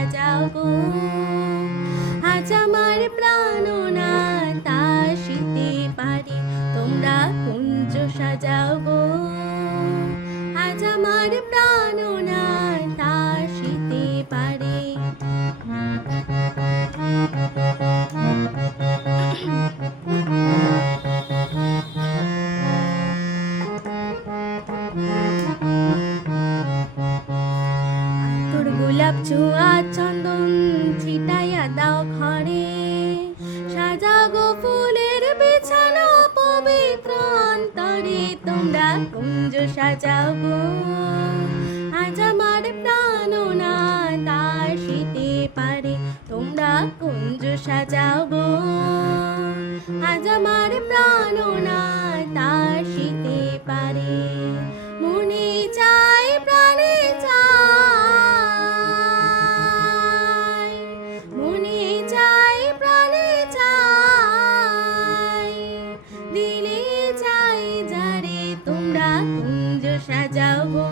সাজাও গো। আজ আমার প্রাণনাথ আসিতে পারে, তোমরা কুঞ্জ সাজাও গো। আজ আমার প্রাণনাথ আসিতে পারে। তোর গোলাপ ছোঁয়া চন্দন ছিটাইয়া দাও ঘরে, সাজাও গো ফুলের বিছানা পবিত্র অন্তরে, তোমরা কুঞ্জ সাজাও গো। আজ আমার প্রাণনাথ আসিতে পারে, তোমরা কুঞ্জ সাজাও গো। আজ আমার প্রাণনাথ আসিতে পারে। মনে চাই প্রাণে চাই, মনে চাই প্রাণে চাই, দিলে চাই যারে, তোমরা কুঞ্জ সাজাও গো।